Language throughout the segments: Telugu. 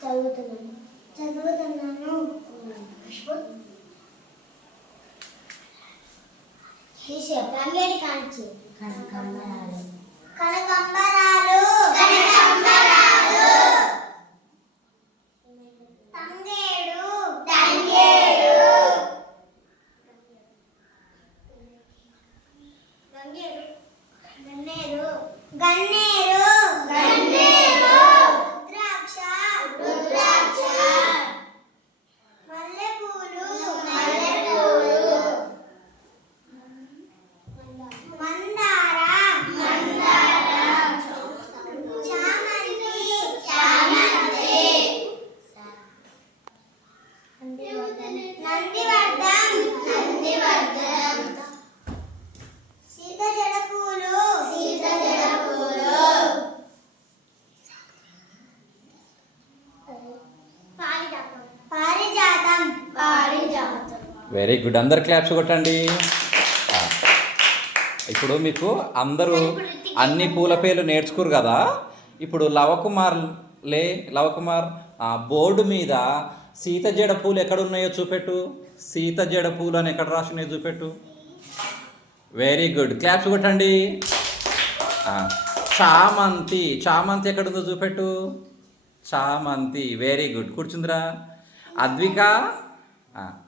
తరగతి చదువుతున్నాను. తంగేడి కాంచి కనకంబరాలు తంగేడు గన్నేరు రుద్రాక్ష మల్లెపూలు మందార చామంతి నందివర్ధం సీతజడ పూలు పారిజాతం వెరీ గుడ్. అందరు క్లాప్స్ కొట్టండి. ఇప్పుడు మీకు అందరూ అన్ని పూల పేర్లు నేర్చుకోరు కదా. ఇప్పుడు లవకుమార్ బోర్డు మీద సీత జడ పూలు ఎక్కడ ఉన్నాయో చూపెట్టు. సీత జడ పూలు అని ఎక్కడ రాసున్నాయో చూపెట్టు. Very good. క్లాప్స్ కొట్టండి. చామంతి ఎక్కడుందో చూపెట్టు. చామంతి. Very good. కూర్చుందిరా.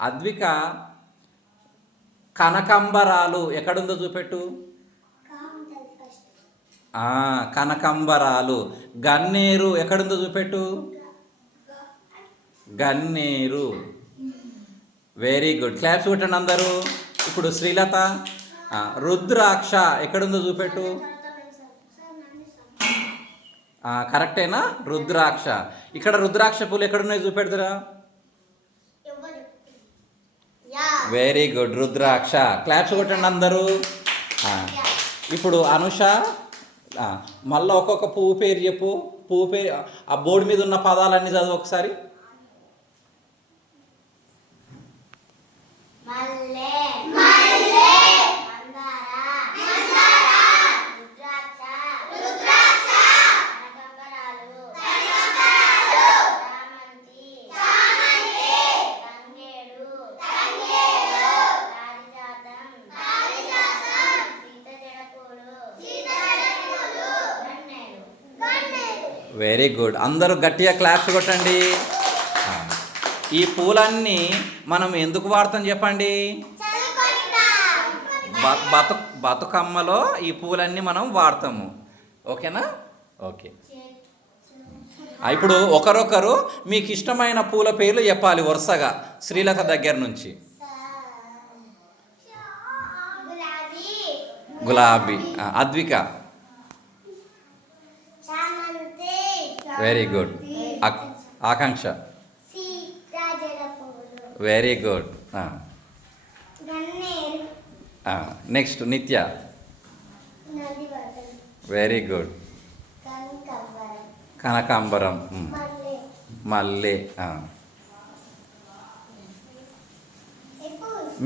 అద్విక కనకంబరాలు ఎక్కడుందో చూపెట్టు. కనకంబరాలు. గన్నేరు ఎక్కడుందో చూపెట్టు. గన్నేరు. Very good. క్లాప్స్ కొట్టండి అందరూ. ఇప్పుడు శ్రీలత రుద్రాక్ష ఎక్కడుందో చూపెట్టు. కరెక్టేనా? రుద్రాక్ష. ఇక్కడ రుద్రాక్ష పూలు ఎక్కడున్నాయి చూపెడుతురా. Very good. రుద్రాక్ష. క్లాప్స్ కొట్టండి అందరూ. ఇప్పుడు అనుష మళ్ళీ ఒక్కొక్క పువ్వు పేరు చెప్పు. పువ్వు పేరు ఆ బోర్డు మీద ఉన్న పదాలన్నీ చదువు ఒకసారి. Very good. అందరూ గట్టిగా క్లాప్స్ కొట్టండి. ఈ పూలన్నీ మనం ఎందుకు వాడతాం చెప్పండి. బతుకమ్మలో ఈ పూలన్నీ మనం వాడతాము. ఓకేనా? ఓకే. ఇప్పుడు ఒకరొకరు మీకు ఇష్టమైన పూల పేర్లు చెప్పాలి వరుసగా శ్రీలత దగ్గర నుంచి. గులాబీ. Advika. Very good. Akanksha. Very good. Next Nitya. Very good. కనకాంబరం. మల్లె.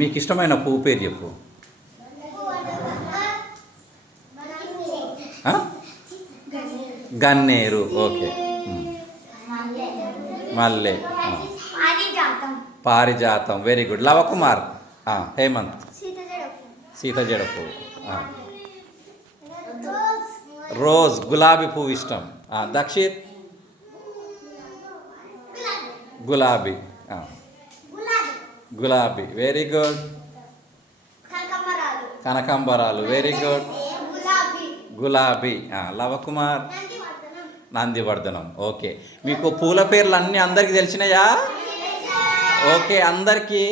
మీకు ఇష్టమైన పువ్వు పేరు చెప్పు. గన్నేరు. ఓకే. మల్లె. పారిజాతం. Very good. లవకుమార్. హేమంత్. సీత జడ పువ్వు. రోజ్. గులాబీ పువ్వు ఇష్టం. దక్షిత్. గులాబీ. గులాబీ. Very good. కనకాంబరాలు. Very good. గులాబీ. లవకుమార్. నందివర్ధనం. ఓకే. మీకు పూల పేర్లు అన్నీ అందరికీ తెలిసినాయా? ఓకే. అందరికీ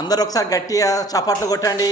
అందరు ఒకసారి గట్టిగా చప్పట్లు కొట్టండి.